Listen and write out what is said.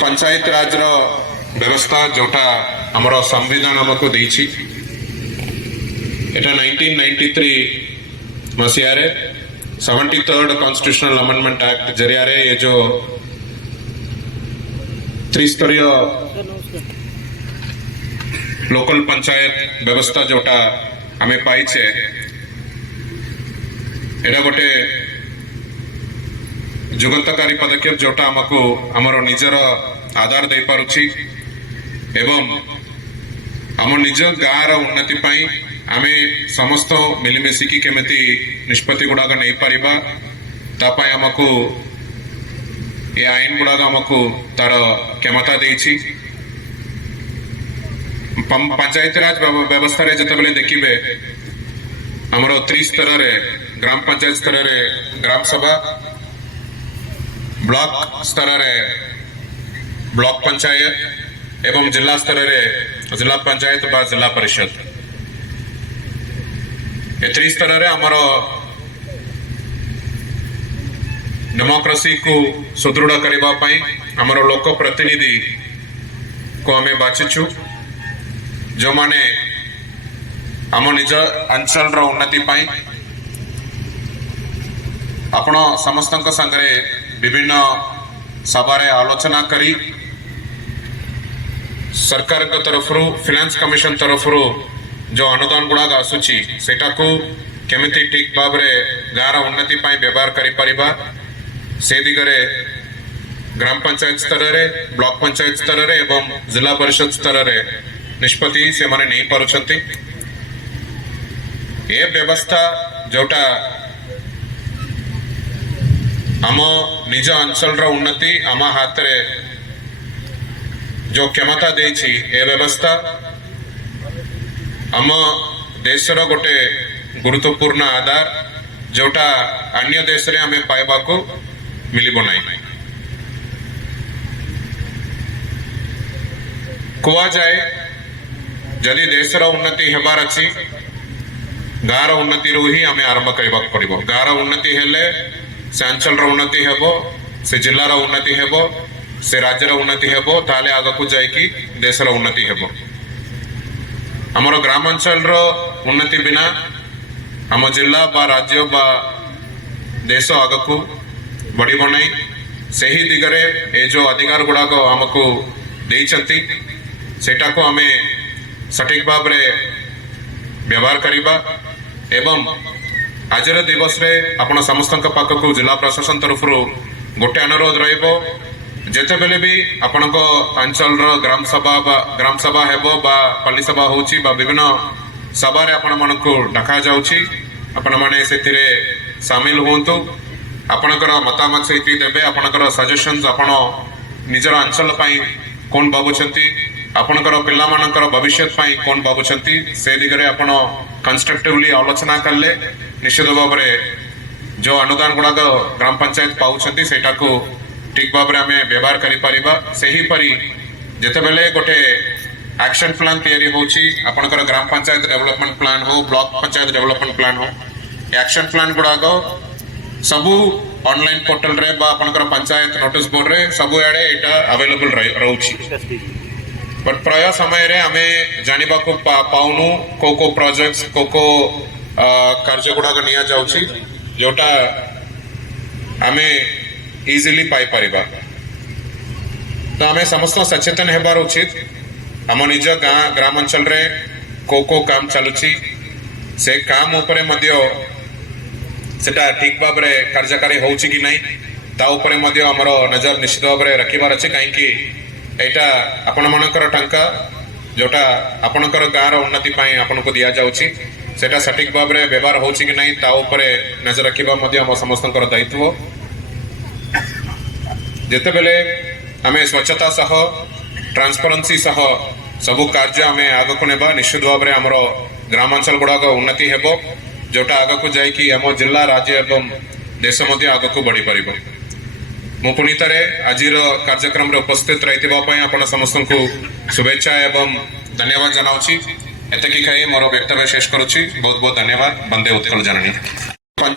पंचायत राज व्यवस्था जोटा आमर संविधान आमको देछि एटा 1993 मसीह 73rd कॉन्स्टिट्यूशनल अमेंडमेंट एक्ट जरिया ये जो त्रिस्तरीय लोकल पंचायत व्यवस्था जोटा आमे पाइछे एटा गोटे जुगंतकारी पदक्षेप जोटा आमको आमर निजर आधार दे पारुछि एवं आम निज गाँव उन्नति पाई आमे समस्त मिलमिशिकी केमिति निष्पत्ति गुड़ाक नहीं पारिबा तापाई आमको ये आईन गुड़ाक आमको तार क्षमता देछि। पंचायत राज व्यवस्था रे जतबेले देखिबे हमरो त्रिस्तर रे ग्राम पंचायत स्तर रे ग्राम सभा ब्लॉक स्तर रे ब्लॉक पंचायत एवं जिला स्तर रे जिला पंचायत बा जिला परिषद ए त्रिस्तर रे हमरो डेमोक्रेसी को सुदृढ़ करबा पई हमरो लोक प्रतिनिधि को हमें बाछिछु जो माने हम निज अंचल रो उन्नति पाई आपण समस्त संगे विभिन्न सभा आलोचना करी सरकार के तरफ फाइनेंस कमिशन तरफ जो अनुदान गुड़ाक आसूची सेटा को केमिति ठीक भाव गाँव उन्नति पाई व्यवहार करि परिबा से दिगरे ग्राम पंचायत स्तर रे ब्लॉक पंचायत स्तर रे एवं जिला परिषद स्तर रे निष्पत्ति से माने नहीं पारुछंती। ये व्यवस्था जोटा आम निज अंचल रो उन्नति आम हाथ रे जो क्षमता देछि ए व्यवस्था आम देश रो गोटे गुरुत्वपूर्ण आधार जोटा अन्य देश रे हमें पाइबा को मिलिबो नाही। कुआ जाए जदि देश रो उन्नति हेबार अछि गाँव उन्नति रू ही हमें आरंभ करबा पड़िबो। गाँव उन्नति हेले से अंचल रो उन्नति हेबो से जिला रो उन्नति हेबो से राज्य रो उन्नति हेबो ताले आगे को जाय कि देश रो उन्नति हेबो। हमर ग्रामांचल रो उन्नति बिना हम जिला बा राज्य बा देश आगे को बढ़िबो नहीं। सही दिगरे ए जो अधिकार गुड़ाक हमको देइछंती सेटा को हमें सटीक भाव रे व्यवहार करिबा एवं आज दिवस रे आपण समस्त पाख को जिला प्रशासन तरफ गोटे अनुरोध रहिबो जेते बेले भी आपण अंचल ग्राम सभा हेबो बा पल्ली सभा होची बा विभिन्न सभा रे आपण मन को डका जाउची आपण माने सेथिरे शामिल होंतु आपणकर मतामत सहित देबे आपणकर सजेशंस आपण निजर अंचल पाई कोन बाबुछंती आपणकर पिल्ला मानकर भविष्य पाई कोन बाबुछंती से दिगरे आपण कंस्ट्रक्टिवली आलोचना करले निश्चित भाव में जो अनुदान गुड़ाक ग्राम पंचायत पाउछंती सेटा को ठीक भाव में हमें व्यवहार करि परिबा। सही परी जेते बेले गोटे एक्शन प्लान तैयारी होची आपणकर ग्राम पंचायत डेवलपमेंट प्लान हो ब्लॉक पंचायत डेवलपमेंट प्लान हो एक्शन प्लान गुड़ाक सबू ऑनलाइन पोर्टल रे बा आपणकर पंचायत नोटिस बोर्ड रे सबु आडे एटा अवेलेबल रहउची बट प्राय समय रे हमें जानिबा को पाउनु को प्रोजेक्ट्स को कार्य गुड़ाक निया जाउची जोटा आमे इजिली पाई परिबा। तो आमे समस्त सचेतन हेबार उचित हम निज ग्रामांचल रे को काम चलुची से काम उपरे मध्य सेटा ठीक भाव में कार्यकारी होउची कि नहीं ता उपरे मध्य हमर नजर निश्चित भाव में रखिबार अछि काहे कि एटा आपण मानकर टंका जोटा आपणकर गाँव उन्नति पाई आपण को दिया जाउची सेटा सटीक भाव में व्यवहार होउची कि नहीं ता उपरे नजर रखिबा मध्य हम समस्तकर दायित्व। जेते बेले हमें स्वच्छता सह ट्रांसपेरेंसी सह सबु कार्य हमें आग को नेबा निश्चित भाव में हमर ग्रामांचल गुड़ाक उन्नति हेबो जोटा आग को जाए कि आम जिला राज्य एवं देश मध्य आग को बढ़ी पारिबो। मु पुणी थे आज कार्यक्रम रे उपस्थित रही आपण समस्त को शुभेच्छा एवं धन्यवाद जनाऊँगी। एतकी कही मोर वक्तव्य शेष करुच्ची। बहुत बहुत धन्यवाद। वंदे उत्कल जननी।